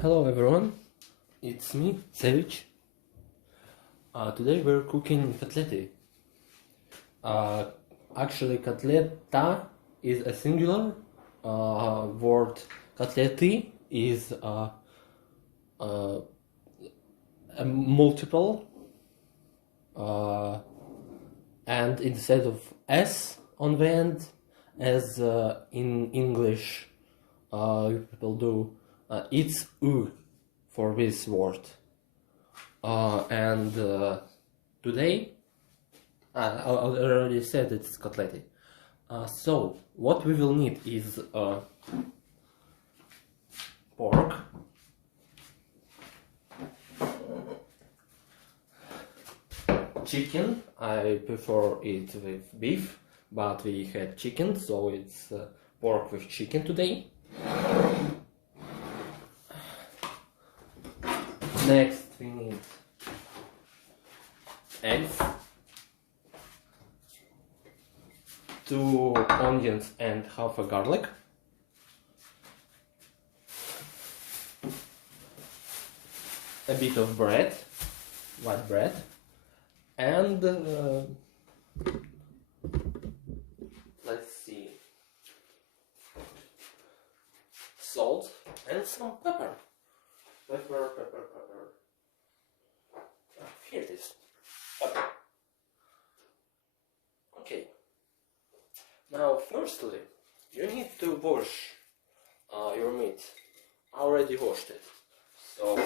Hello everyone, it's me, SeyVetch. Today we're cooking kotlety. Actually, kotleta is a singular word. Kotlety is a multiple, and instead of s on the end, as in English people do, it's u for this word. And today, I already said it's kotlety. So what we will need is pork, chicken. I prefer it with beef, but we had chicken, so it's pork with chicken today. Next we need eggs, 2 onions and half a garlic, a bit of bread, white bread, and let's see, salt and some pepper. Pepper. Here it is. Pepper. Okay. Now, firstly, you need to wash your meat. I already washed it. So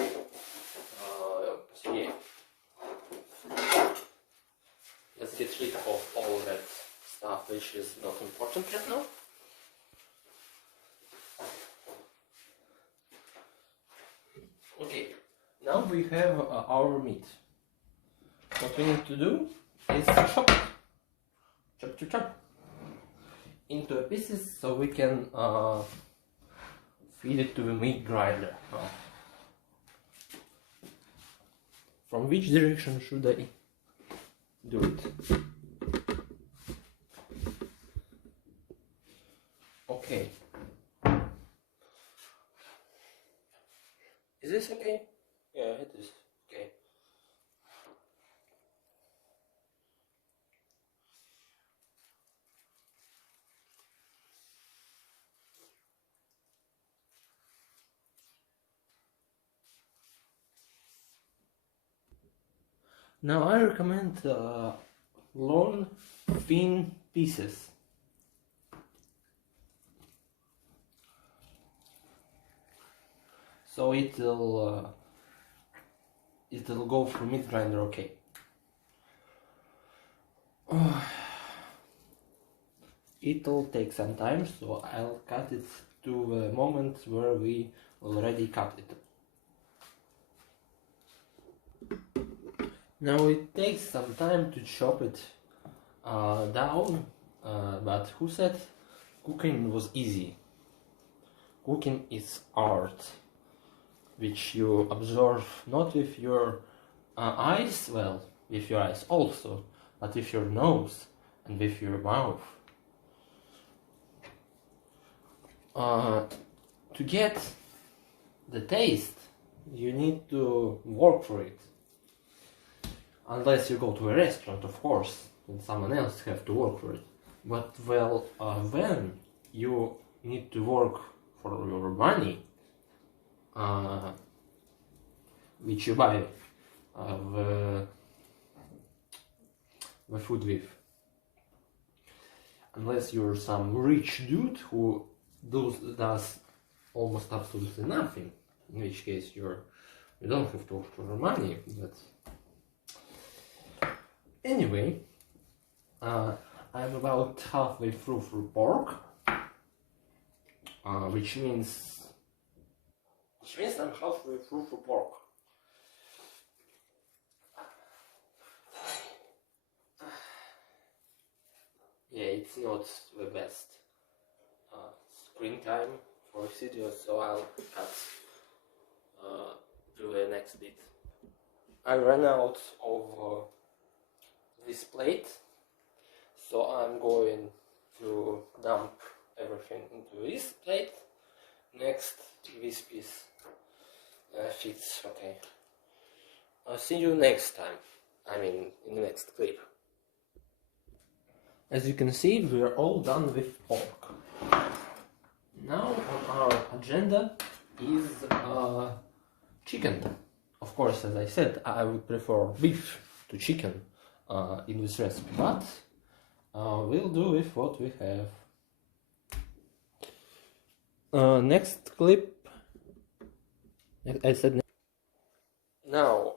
yeah. Let's get rid of all that stuff which is not important right now. Okay, now we have our meat. What we need to do is chop it. Chop into pieces so we can feed it to the meat grinder. From which direction should I do it? Okay. Is this okay? Yeah, it is okay. Now I recommend long, thin pieces. So it'll go through meat grinder okay. It'll take some time, so I'll cut it to the moment where we already cut it. Now it takes some time to chop it down, but who said cooking was easy? Cooking is art, which you observe not with your eyes, well, with your eyes also, but with your nose and with your mouth. To get the taste, you need to work for it. Unless you go to a restaurant, of course, and someone else have to work for it. But well, when you need to work for your money, which you buy the food with, unless you're some rich dude who does almost absolutely nothing, in which case you don't have to work for your money. But anyway, I'm about halfway through pork, which means I'm halfway through pork. Yeah, it's not the best screen time for a video, so I'll cut to the next bit. I ran out of this plate, so I'm going to dump everything into this plate. Next, this piece fits, okay. I'll see you next time. I mean, in the next clip. As you can see, we're all done with pork. Now on our agenda is chicken. Of course, as I said, I would prefer beef to chicken in this recipe, but we'll do with what we have. Next clip. I said. Now,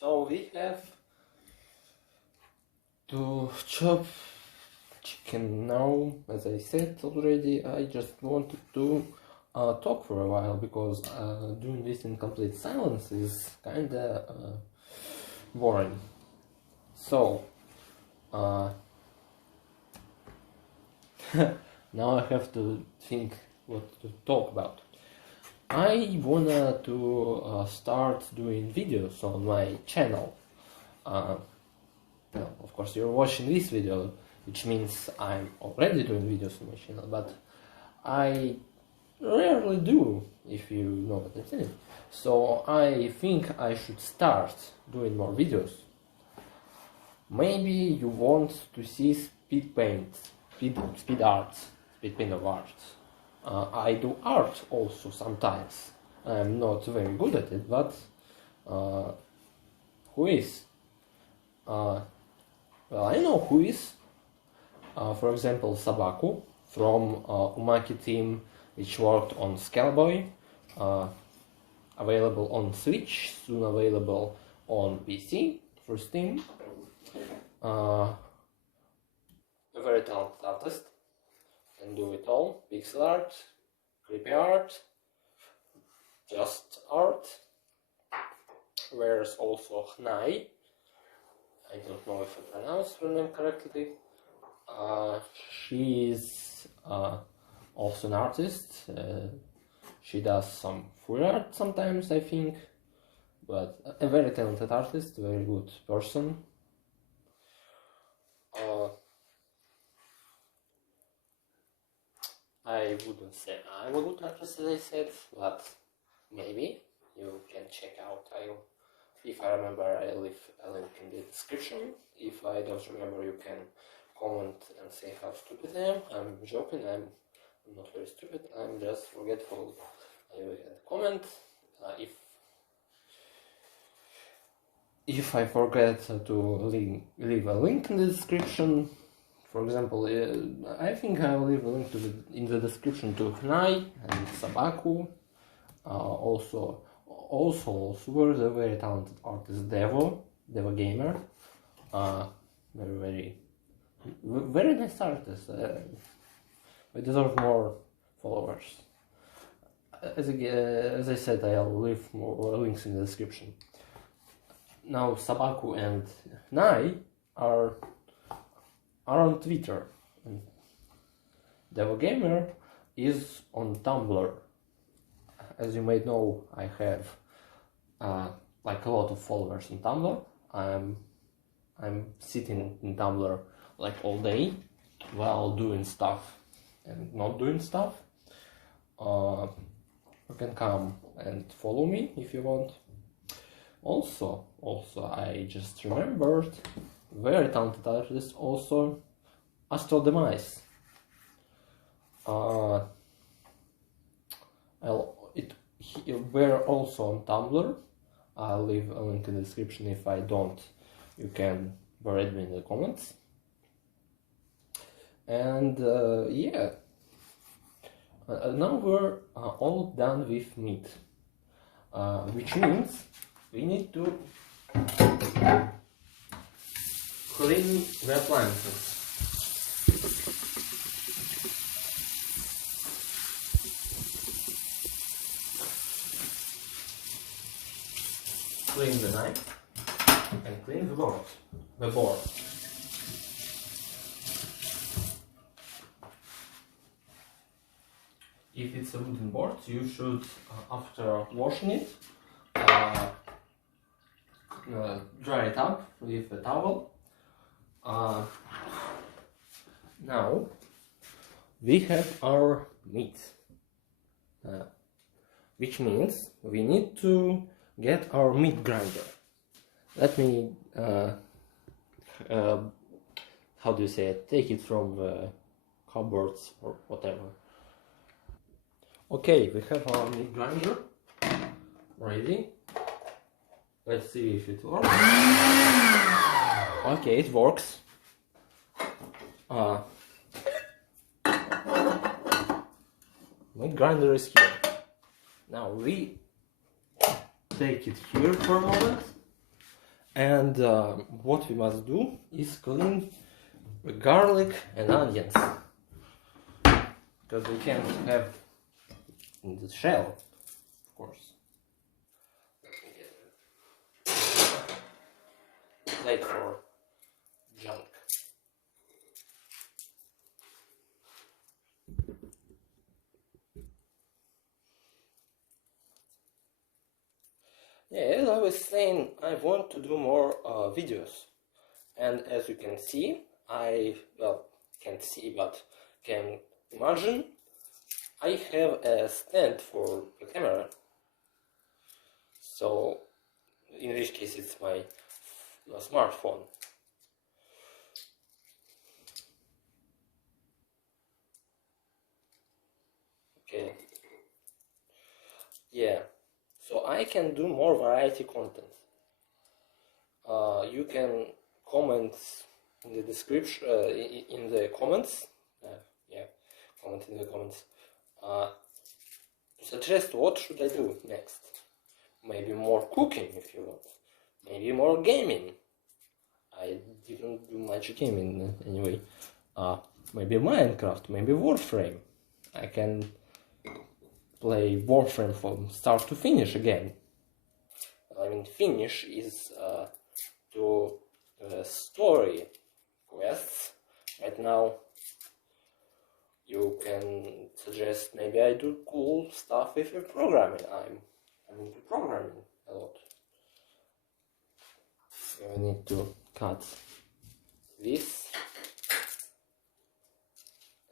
so we have to chop chicken. Now, as I said already, I just wanted to talk for a while, because doing this in complete silence is kinda boring. So, now I have to think what to talk about. I wanna to start doing videos on my channel. Well, of course you're watching this video, which means I'm already doing videos on my channel, but I rarely do, if you know what I'm saying. So I think I should start doing more videos. Maybe you want to see speed paint of art. I do art also sometimes. I'm not very good at it, but who is? Well, I know who is. For example, Sabaku from Umaki team, which worked on Scaleboy, available on Switch, soon available on PC for Steam. A very talented artist, can do it all: pixel art, creepy art, just art. There's also Hnai. I don't know if I pronounced her name correctly. She is also an artist. She does some full art sometimes, I think, but a very talented artist, very good person. I wouldn't say I'm a good artist, as I said, but maybe you can check out. If I remember, I'll leave a link in the description. If I don't remember, you can comment and say how stupid I am. I'm joking, I'm not very stupid, I'm just forgetful. I will comment. If I forget to leave a link in the description, for example, I think I'll leave a link in the description to Hnai and Sabaku. Also was a very talented artist, Devo Gamer. Very nice artist. We deserve more followers. As I said, I'll leave more links in the description. Now Sabaku and Hnai are on Twitter. And Devo Gamer is on Tumblr. As you may know, I have like a lot of followers on Tumblr. I'm sitting in Tumblr like all day while doing stuff and not doing stuff. You can come and follow me if you want. Also, I just remembered, very talented artist, also Astral Demise. We're also on Tumblr. I'll leave a link in the description. If I don't, you can read me in the comments. And yeah, now we're all done with meat, which means we need to clean the appliances. Clean the knife and clean the board. If it's a wooden board, you should, after washing it, dry it up with a towel. Now we have our meat. which means we need to get our meat grinder. Let me, how do you say it, take it from the cupboards or whatever. Okay, we have our meat grinder ready. Let's see if it works. Okay, it works. Meat grinder is here. Now we take it here for a moment, and what we must do is clean the garlic and onions, because we can't have in the shell, of course. Plate for junk. Yeah, as I was saying, I want to do more videos, and as you can see, can't see but can imagine, I have a stand for the camera. So in this case it's my smartphone. Okay. Yeah. So I can do more variety content. You can comment in the description, in the comments. Yeah, comment in the comments. Suggest what should I do next. Maybe more cooking if you want. Maybe more gaming. I didn't do much gaming anyway. Maybe Minecraft, maybe Warframe. I can play Warframe from start to finish again. I mean, finish is to story quests. Right now, you can suggest maybe I do cool stuff with programming. I'm into programming a lot. So I need to cut this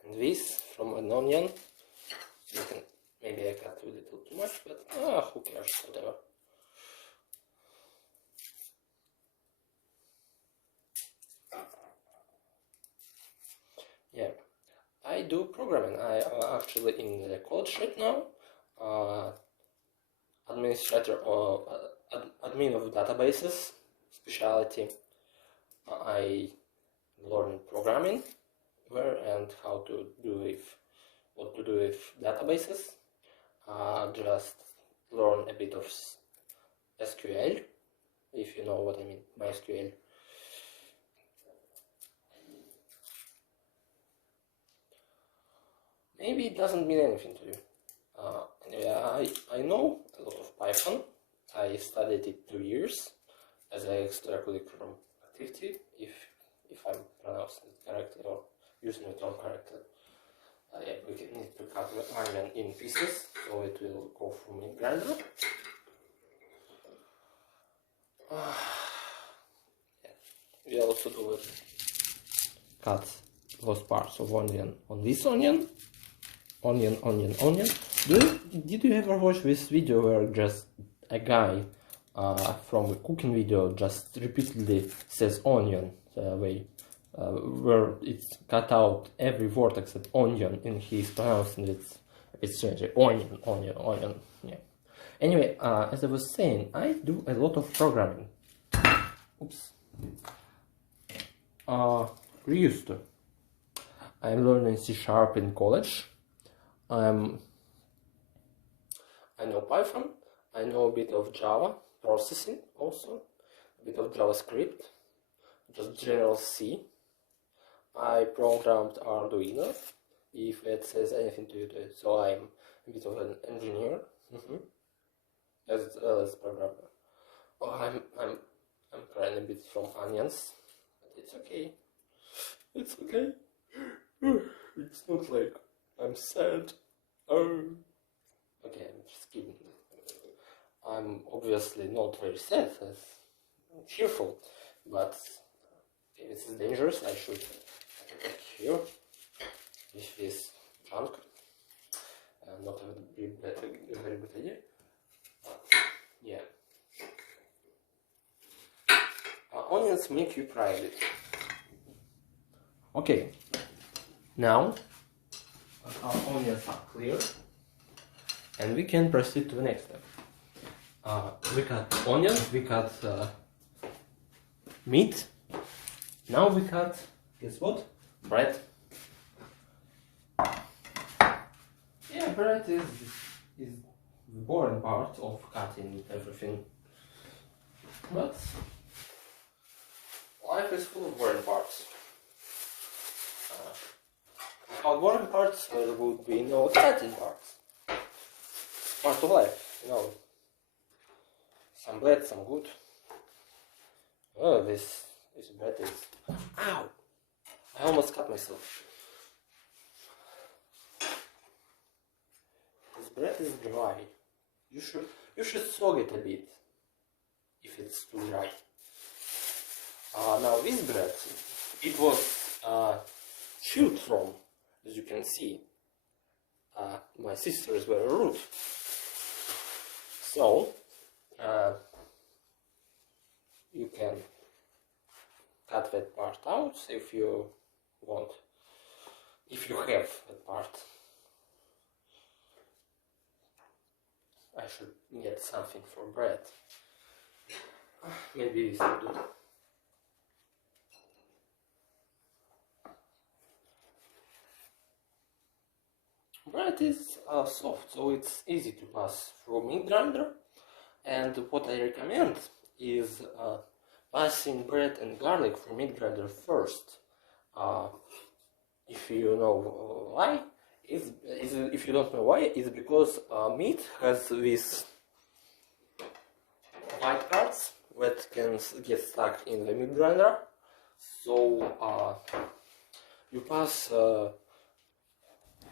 and this from an onion. Maybe I cut a little too much, but who cares, whatever. Yeah, I do programming. I am actually in the college right now. Administrator or admin of databases specialty. I learn programming where and how to do what to do with databases. Just learn a bit of SQL, if you know what I mean, MySQL. Maybe it doesn't mean anything to you. Anyway, I know a lot of Python. I studied it 2 years as an extracurricular activity, if I'm pronouncing it correctly or using the term correctly. Yeah, we need to cut the onion in pieces, so it will go through meat grinder. Yeah. We also do cut those parts of onion on this onion. Onion. Did you ever watch this video where just a guy from a cooking video just repeatedly says onion where it's cut out every word except onion and he's pronouncing it a bit strangely. Onion. Yeah. Anyway, as I was saying, I do a lot of programming. Oops. We used to. I'm learning C# in college. I know Python. I know a bit of Java processing also, a bit of JavaScript, just general C. I programmed Arduino, if it says anything to you, so I'm a bit of an engineer, as well as programmer. I'm crying a bit from onions, but it's okay. It's okay. It's not like I'm sad. Okay, I'm just kidding. I'm obviously not very sad, I'm cheerful, but if it's dangerous, I should attack here with this junk. Not a very good idea. onions make you cry a bit. Okay, now our onions are clear, and we can proceed to the next step. We cut onions, we cut meat. Now we cut, guess what? Bread. Yeah, bread is the boring part of cutting everything. But life is full of boring parts. Without boring parts, there would be no exciting parts. Part of life, you know. Some bad, some good. Oh, this bread is... Ow! I almost cut myself. This bread is dry. You should soak it a bit if it's too dry. Now this bread, it was chewed from, as you can see. My sisters were rude. So you can cut that part out if you want, if you have that part. I should get something for bread. Maybe this will do. Bread is soft, so it's easy to pass through meat grinder. And what I recommend is passing bread and garlic through meat grinder first. If you know why, if you don't know why, it's because meat has these white parts that can get stuck in the meat grinder. So you pass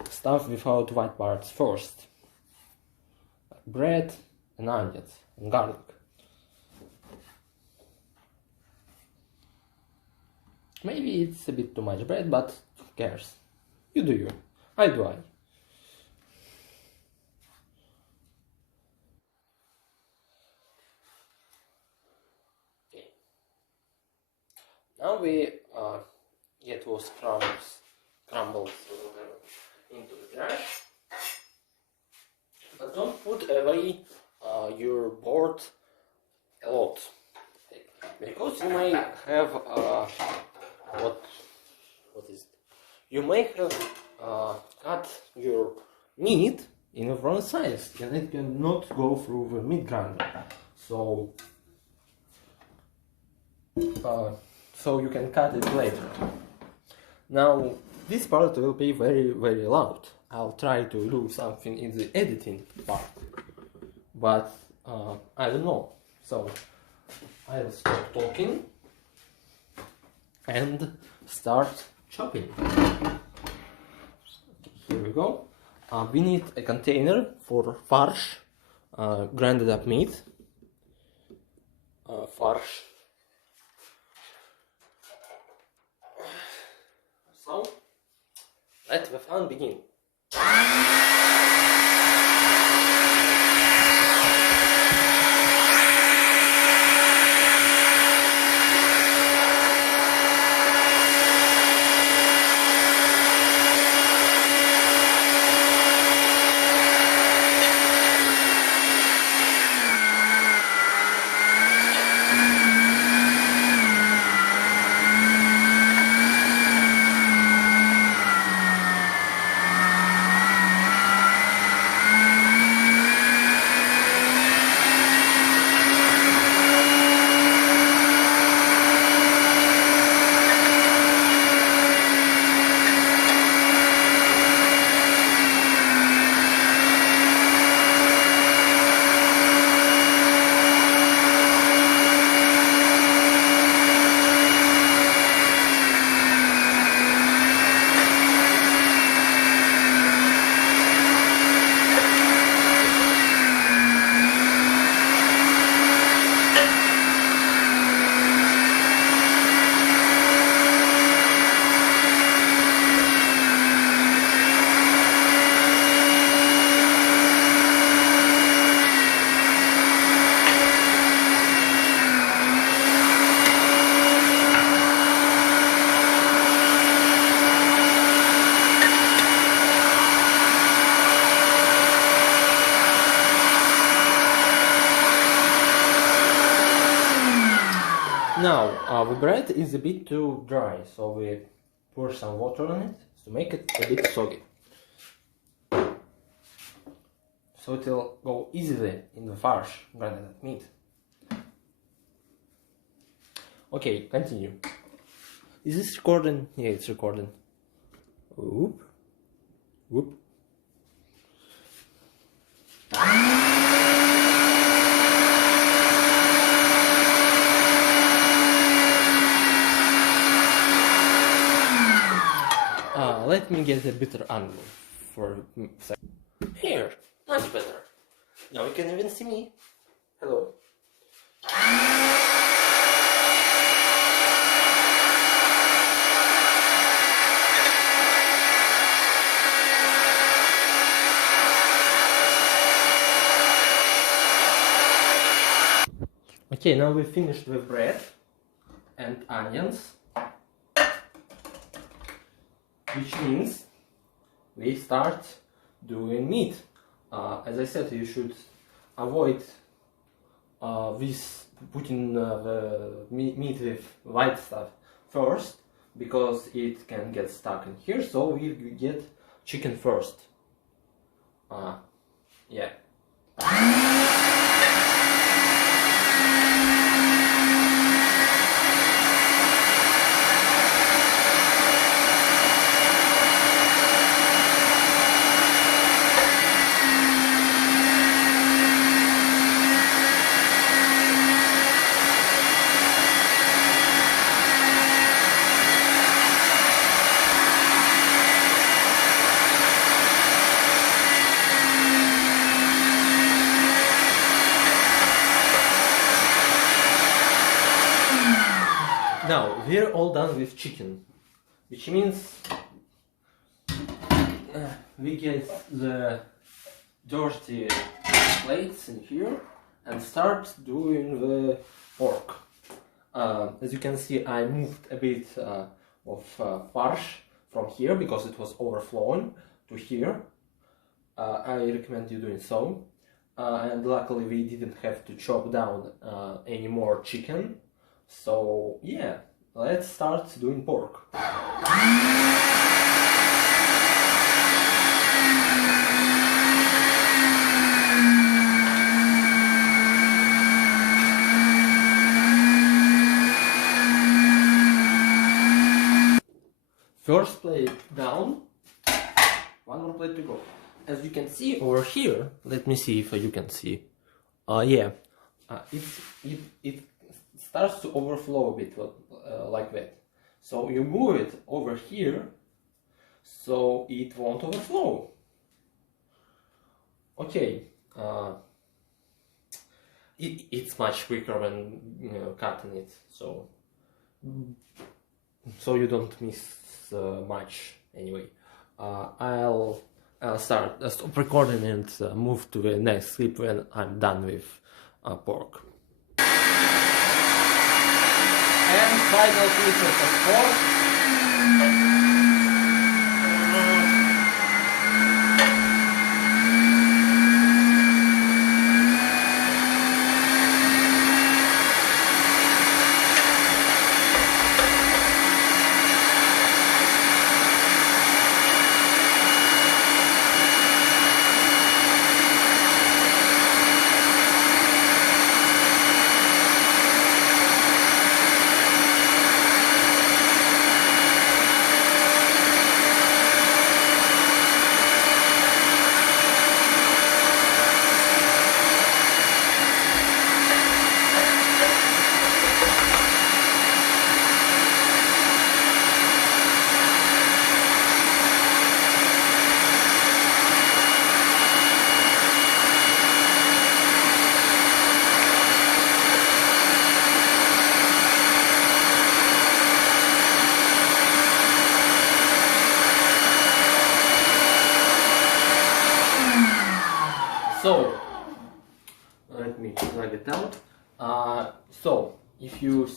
stuff without white parts first. Bread and onions and garlic. Maybe it's a bit too much bread, but who cares? You do you. I do I. Okay. Now we get those crumbles into the trash. But don't put away your board a lot, because you may have what is it? You may have cut your meat in the wrong size, and it cannot go through the meat grinder. So you can cut it later. Now this part will be very loud. I'll try to do something in the editing part, but I don't know. So I'll stop talking and start chopping. Here we go. We need a container for farsh, grinded up meat. Farsh. So let the fun begin. Now, the bread is a bit too dry, so we pour some water on it to make it a bit soggy. So it will go easily in the farce rather than meat. Okay, continue. Is this recording? Yeah, it's recording. Whoop. Whoop. Let me get a better angle for a second. Here, much better. Now you can even see me. Hello. Okay, now we finished with bread and onions, which means we start doing meat. As I said, you should avoid this putting the meat with white stuff first, because it can get stuck in here. So we get chicken first. Yeah. Now we're all done with chicken, which means we get the dirty plates in here and start doing the pork. As you can see, I moved a bit of farce from here because it was overflowing to here. I recommend you doing so. And luckily we didn't have to chop down any more chicken. So yeah, let's start doing pork. First plate down, one more plate to go. As you can see over here, let me see if you can see. Yeah, it starts to overflow a bit like that. So you move it over here so it won't overflow. Okay, it's much quicker when cutting it, so you don't miss much anyway. I'll stop recording and move to the next clip when I'm done with pork. And final pieces of pork. So let me drag it out. So if you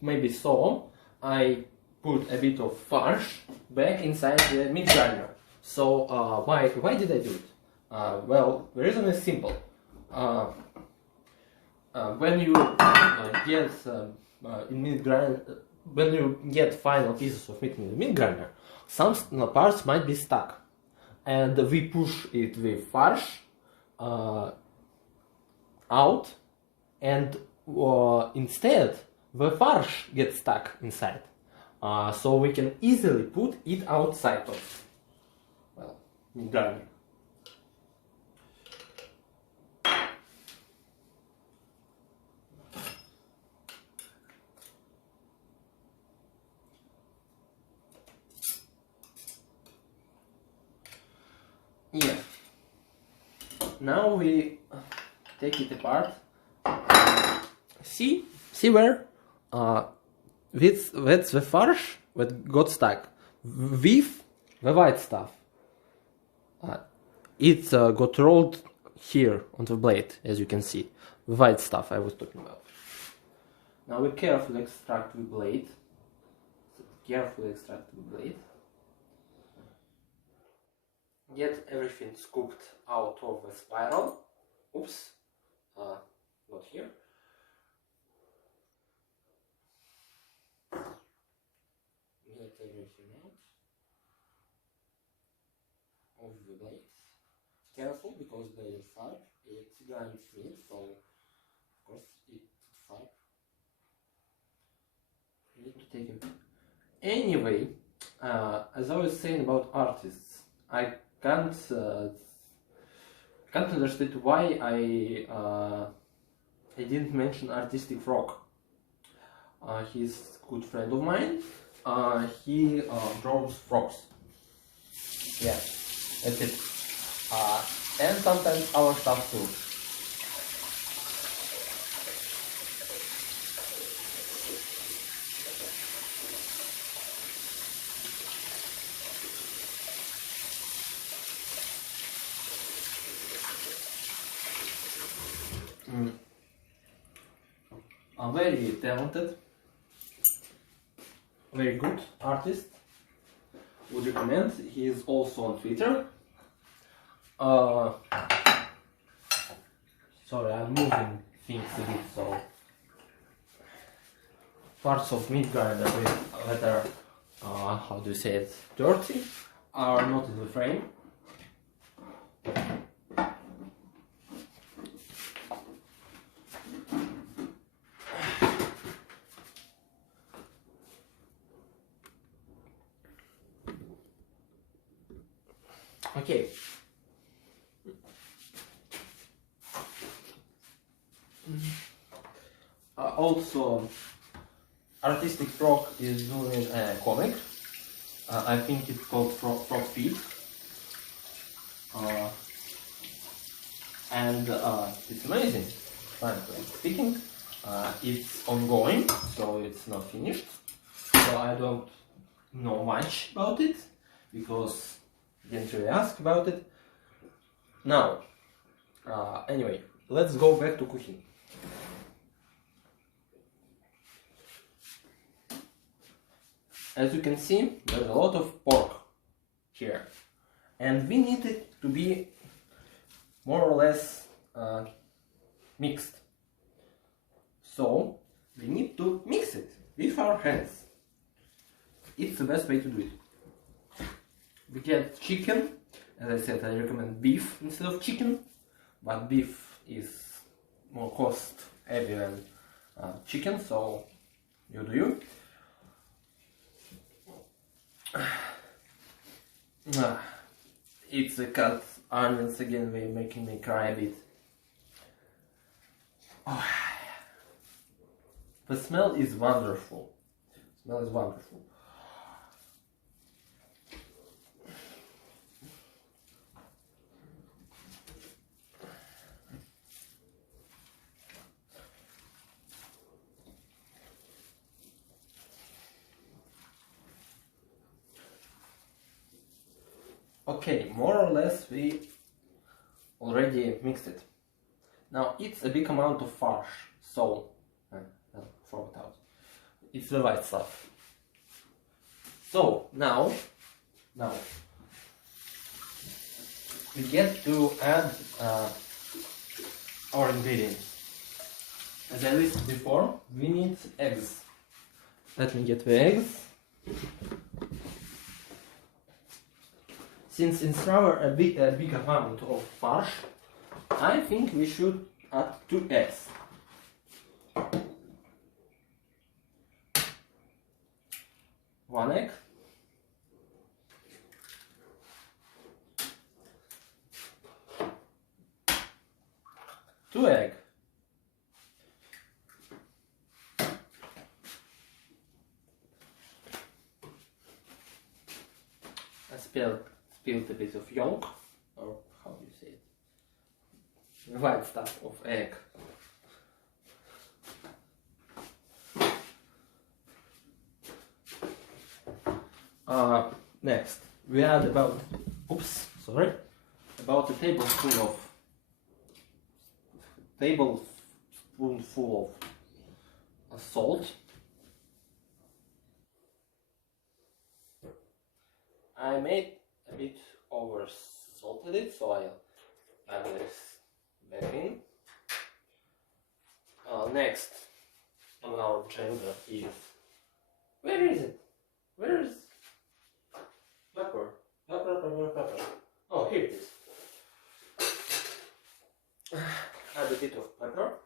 maybe saw, I put a bit of farce back inside the meat grinder. So why did I do it? Well, the reason is simple. when you get in meat grinder, when you get final pieces of meat in the meat grinder, some parts might be stuck, and we push it with farce out, and instead the farce gets stuck inside, so we can easily put it outside of meat grinder. Yeah. Now we take it apart. See where? That's the farce that got stuck with the white stuff. It got rolled here on the blade, as you can see. The white stuff I was talking about. Now we carefully extract the blade. Get everything scooped out of the spiral. Oops, not here. Get everything out of the blades. Careful, because they are sharp. It's grinds meat, so of course it's sharp. You need to take it. Anyway, as I was saying about artists, I can't understand why I didn't mention Artistic Frog. He's a good friend of mine. He draws frogs. Yeah, that's it. And sometimes our stuff too. A very talented, very good artist. Would recommend. He is also on Twitter. Sorry, I'm moving things a bit, so parts of meat grinder that are how do you say it, dirty, are not in the frame. Okay. Also, Artistic Frog is doing a comic. I think it's called Frog Feet. And it's amazing, frankly speaking. It's ongoing, so it's not finished. So I don't know much about it, because I didn't really ask about it. Now, anyway, let's go back to cooking. As you can see, there's a lot of pork here, and we need it to be more or less mixed. So we need to mix it with our hands. It's the best way to do it. We get chicken. As I said, I recommend beef instead of chicken, but beef is more cost heavy than chicken, so you do you. It's the cut onions again, they're making me cry a bit. Oh. The smell is wonderful. The smell is wonderful. Okay, more or less we already mixed it. Now it's a big amount of farce, so I'll throw it out. It's the white stuff. So now we get to add our ingredients. as I listed before, we need eggs. Let me get the eggs. Since it's rather a big amount of farce, I think we should add 2 eggs. One egg. Two egg. I spilled a bit of yolk, or how do you say it? The white stuff of egg. Next, we add about a tablespoonful of salt. I made a bit over salted it, so I'll add this back in. Next on our agenda is, where is it? Where is pepper? Pepper. Oh, here it is. Add a bit of pepper.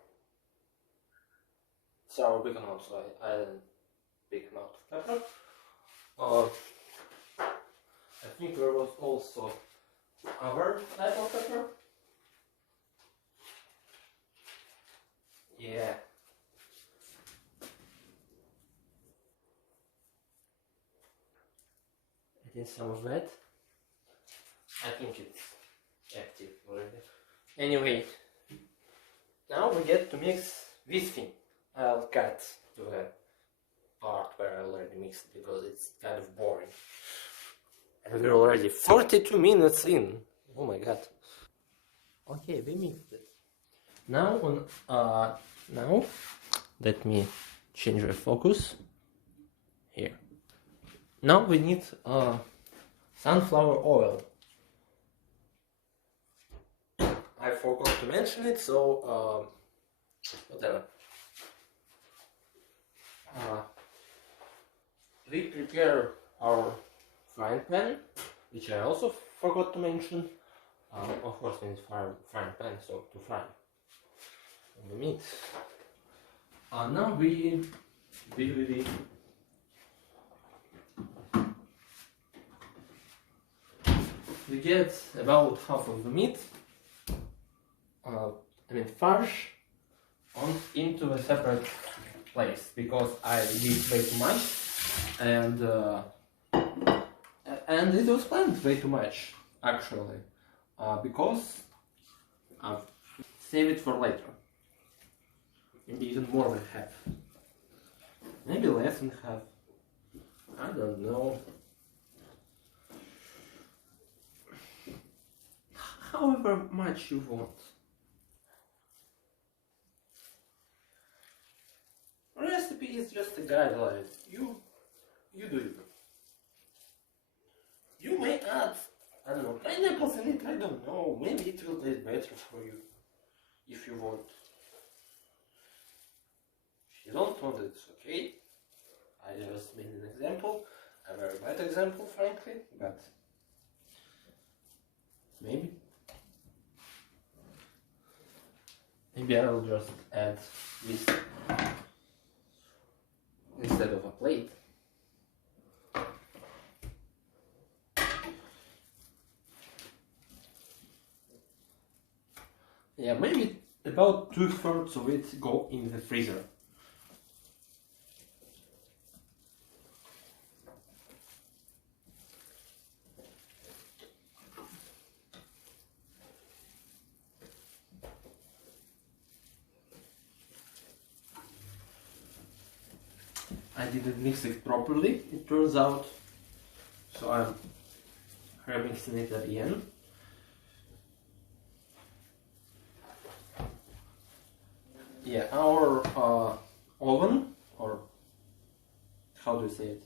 It's our big amount, so I add a big amount of pepper. I think there was also other type of pepper. Yeah. It is some of that. I think it's active already. Anyway, now we get to mix this thing. I'll cut to the part where I already mixed because it's kind of boring. And we're already 42 minutes in. Oh my god. Okay, we mixed it. Now let me change the focus. Here. Now we need sunflower oil. I forgot to mention it, so whatever. We prepare our frying pan, which I also forgot to mention. Of course, we need frying pan, so to fry the meat. Now we get about half of the meat, farce, into a separate place because I did way too much, and it was planned way too much actually, because I've saved it for later. Maybe even more than half. Maybe less than half. I don't know. However much you want. Recipe is just a guideline. You do it. You may add, I don't know, pineapples in it, I don't know. Maybe it will taste better for you if you want. If you don't want it, it's okay. I just made an example, a very bad example, frankly, but maybe I'll just add this instead of a plate. Yeah, maybe about 2/3 of it go in the freezer. I didn't mix it properly, it turns out, so I'm remixing it at the end. Yeah, our oven, or how do you say it,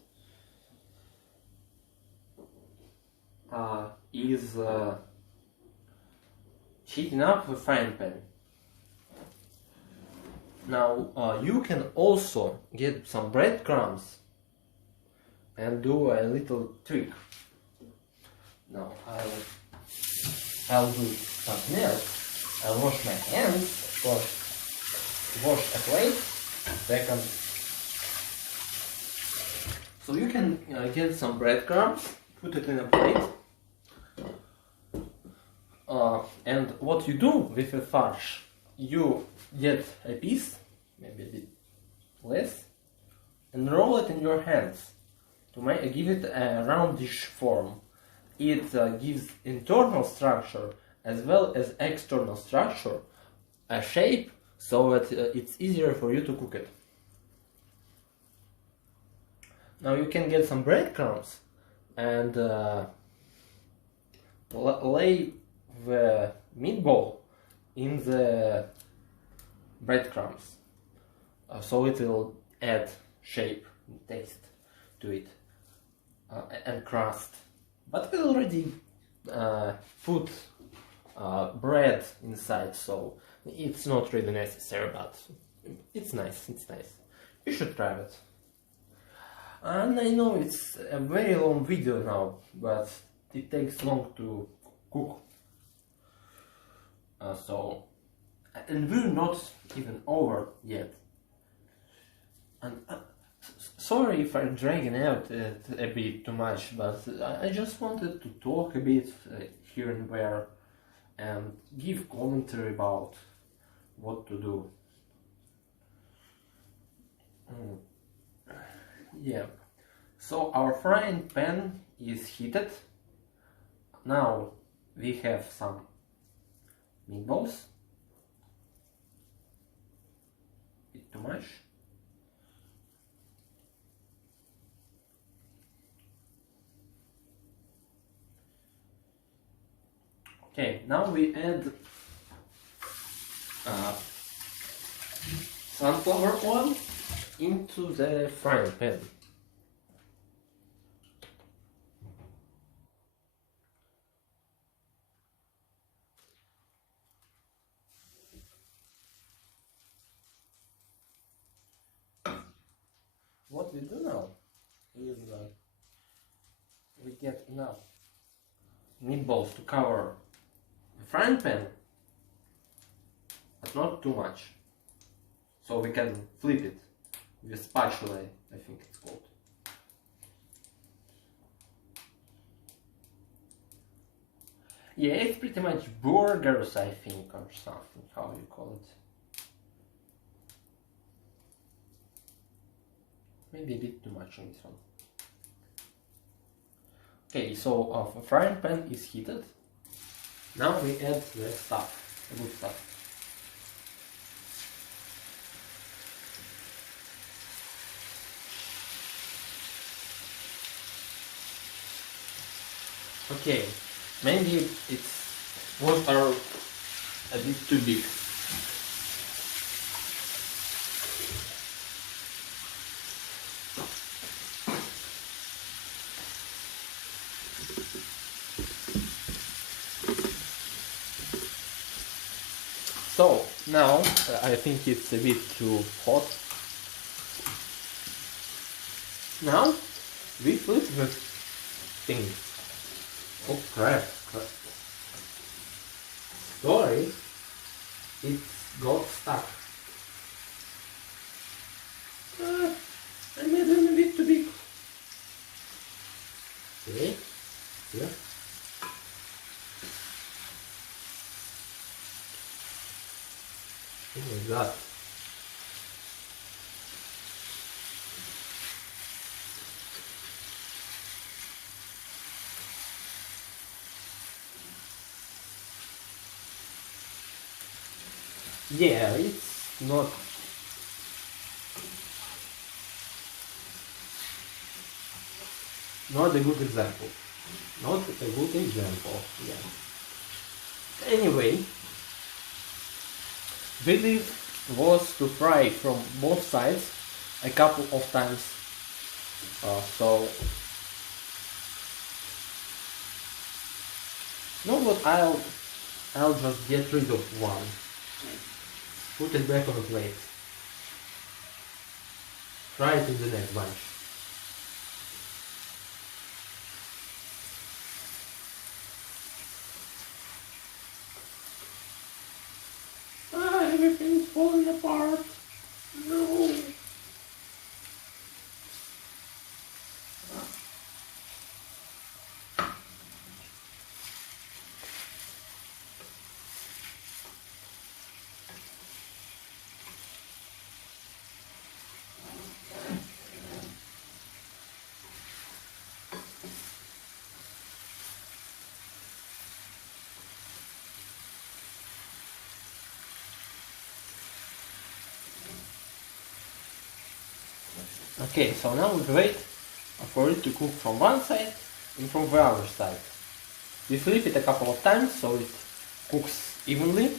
is heating up the frying pan. Now you can also get some breadcrumbs and do a little trick. Now I'll do something else. I'll wash my hands first. Wash a plate. Second. So you can get some breadcrumbs, put it in a plate. And what you do with a farce, you get a piece, maybe a bit less, and roll it in your hands to give it a roundish form. It gives internal structure as well as external structure, a shape, so that it's easier for you to cook it. Now you can get some breadcrumbs and lay the meatball in the breadcrumbs, so it will add shape and taste to it, and crust. But we already put bread inside, so it's not really necessary, but it's nice, it's nice. You should try it. And I know it's a very long video now, but it takes long to cook. And we're not even over yet. And sorry if I'm dragging out a bit too much, but I just wanted to talk a bit here and there and give commentary about what to do. Yeah, so our frying pan is heated. Now we have some meatballs. Bit too much. Okay, now we add sunflower oil into the frying pan. What we do now is we get enough meatballs to cover the frying pan, but not too much, so we can flip it with spatula, I think it's called. Yeah, it's pretty much burgers, I think, or something, how you call it. Maybe a bit too much on this one. Okay, so the frying pan is heated. Now we add the stuff, the good stuff. Okay, maybe it's water a bit too big. So now I think it's a bit too hot. Now we flip the thing. Oh crap. Sorry, it got stuck. I made it a bit too big. Okay, here. Oh my god. Yeah, it's not a good example. Not a good example, yeah. Anyway, belief was to fry from both sides a couple of times. So you know what, I'll just get rid of one. Put it back on the plate. try it in the next bunch. Everything's falling apart. No. Okay, so now we wait for it to cook from one side and from the other side. We flip it a couple of times so it cooks evenly.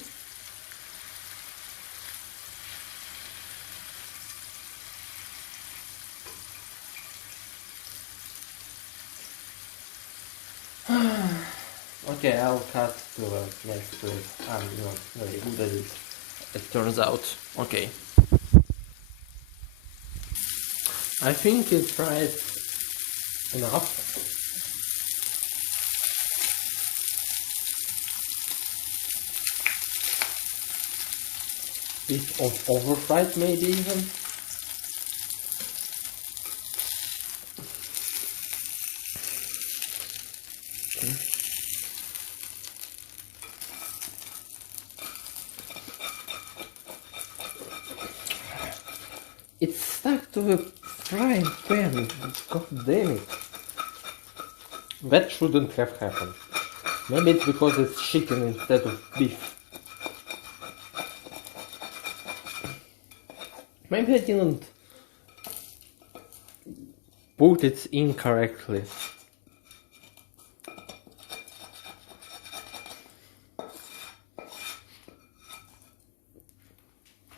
Okay, I'll cut to the next clip. I'm not very good at it, it turns out. Okay. I think it's fried enough. Bit of over-fried maybe even. Okay. It's stuck to the frying pan. God damn it. That shouldn't have happened. Maybe it's because it's chicken instead of beef. Maybe I didn't put it in correctly.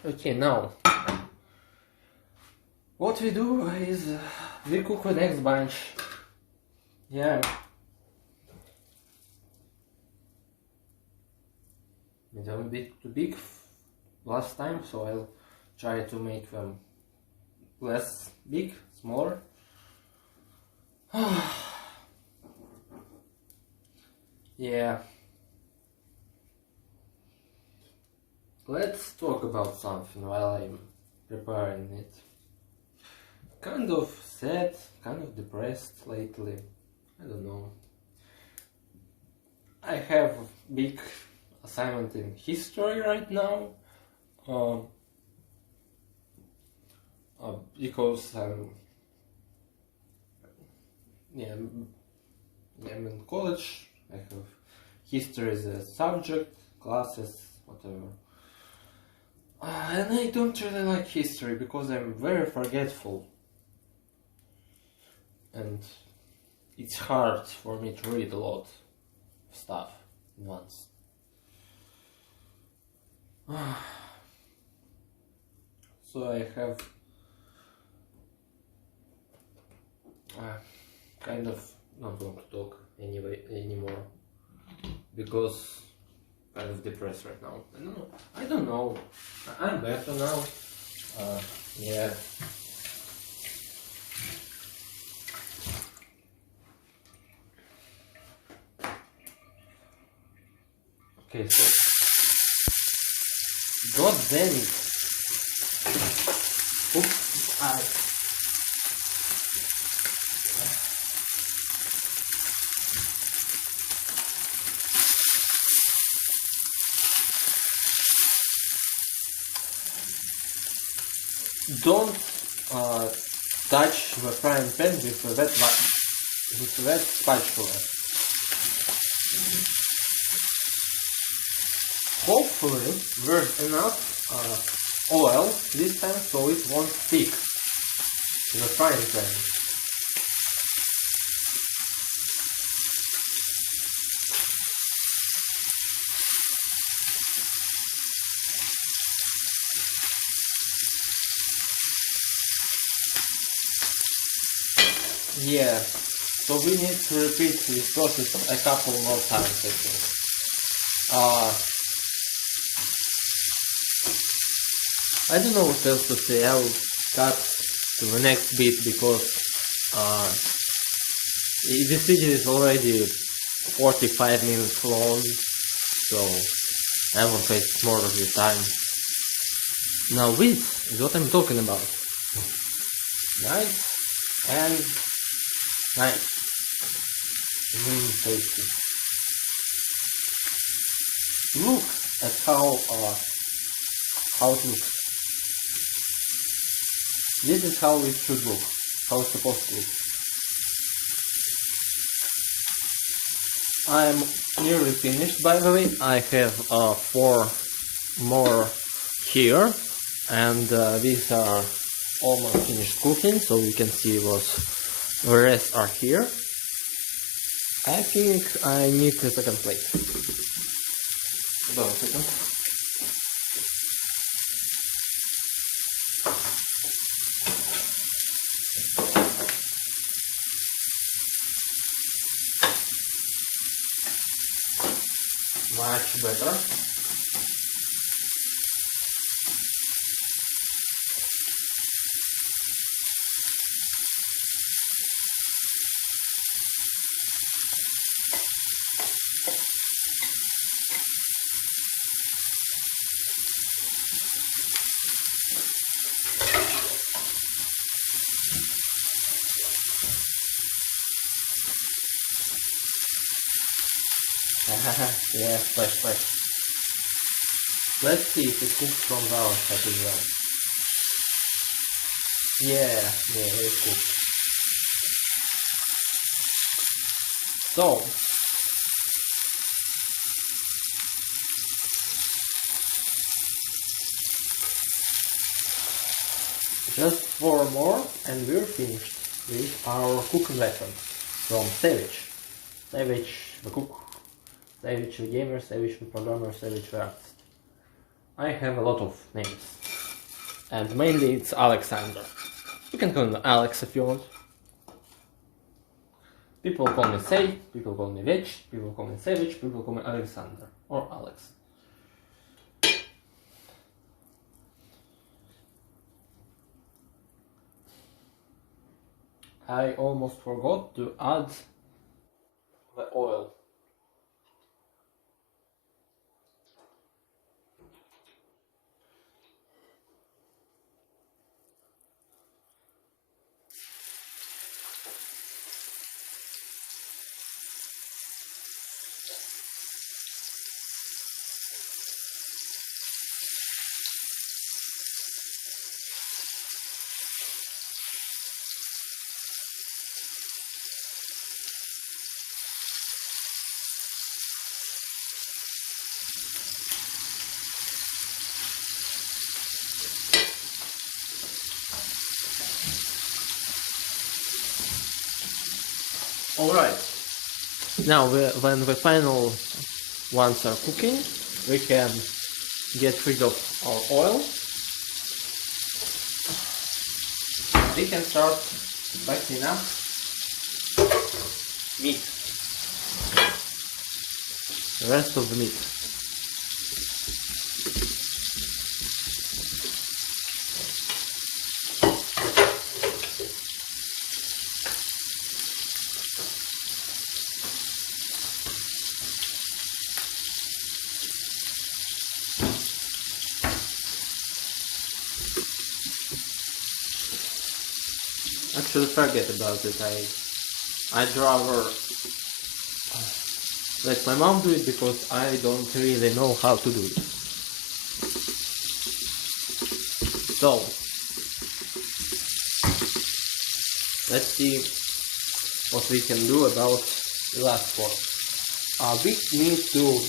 Okay, now what we do is we cook the next bunch. Yeah. It's a bit too big last time, so I'll try to make them less big, smaller. Yeah. Let's talk about something while I'm preparing it. Kind of sad, kind of depressed lately. I don't know. I have a big assignment in history right now. Because I'm in college. I have history as a subject, classes, whatever. And I don't really like history because I'm very forgetful. And it's hard for me to read a lot of stuff at once. So I have kind of not going to talk anymore because I'm kind of depressed right now. I don't know. I'm better now. Yeah. Okay, so God damn it. Oops, don't touch the frying pan with a wet spatula. Hopefully there's enough oil this time so it won't stick to the frying pan. Yeah, so we need to repeat this process a couple more times, I think. I don't know what else to say. I will cut to the next bit because this video is already 45 minutes long, so I won't waste more of your time. Now this is what I'm talking about. Nice and nice. Tasty. Look at how it looks. This is how it should look, how it's supposed to look. I'm nearly finished, by the way. I have 4 more here, and these are almost finished cooking, so you can see what the rest are here. I think I need a second plate. Hold on a second. Much better. Yeah, fresh. Let's see if it cooks from the outside as well. Yeah, it's cooked. So, just 4 more and we're finished with our cooking lesson from SeyVetch. SeyVetch the cook, SeyVetch the gamer, SeyVetch the programmer, SeyVetch the artist. I have a lot of names, and mainly it's Alexander. You can call me Alex if you want. People call me Sey, people call me Vetch, people call me SeyVetch, people call me Alexander or Alex. I almost forgot to add the oil. Alright, now when the final ones are cooking, we can get rid of our oil. We can start backing up meat, the rest of the meat. Actually, forget about it. I'd rather let my mom do it because I don't really know how to do it. So let's see what we can do about the last part. We need to,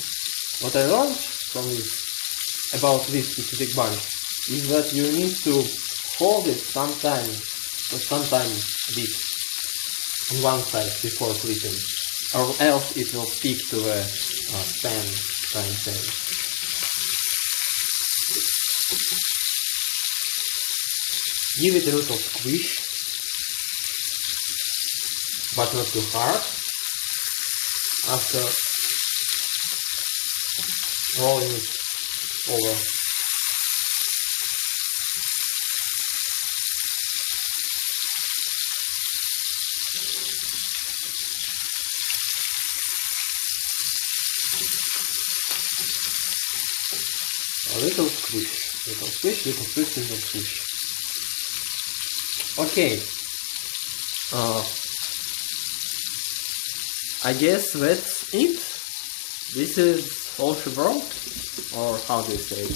what I learned from this, about this specific bunch, is that you need to hold it sometimes this on one side before flipping, or else it will stick to the pan. Give it a little squish, but not too hard. After rolling it over. little squish, little squish, little squish, little squish. Okay. I guess that's it. This is all she brought, or how do you say it?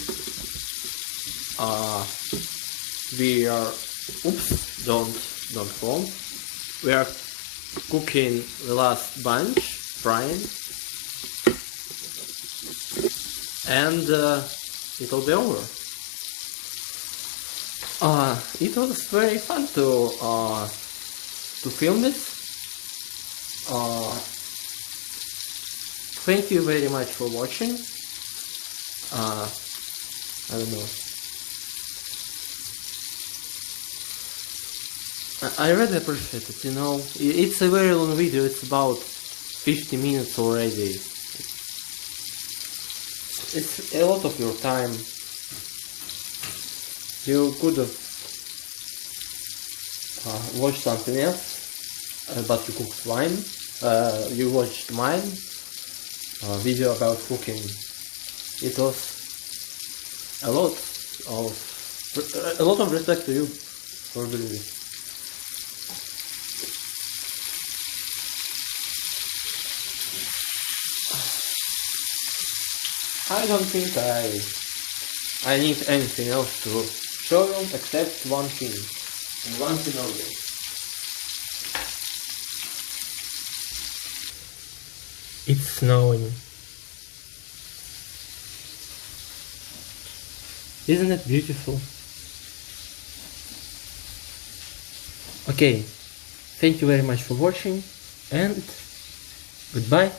We are, oops, don't fall. We are cooking the last bunch, frying, and it will be over. It was very fun to film it. Thank you very much for watching. I don't know. I really appreciate it, you know. It's a very long video, it's about 50 minutes already. It's a lot of your time. You could have watched something else, but you cooked wine. You watched mine video about cooking. It was a lot of respect to you for doing this. I don't think I need anything else to show you except one thing, and one thing only. It's snowing. Isn't it beautiful? Okay, thank you very much for watching, and goodbye.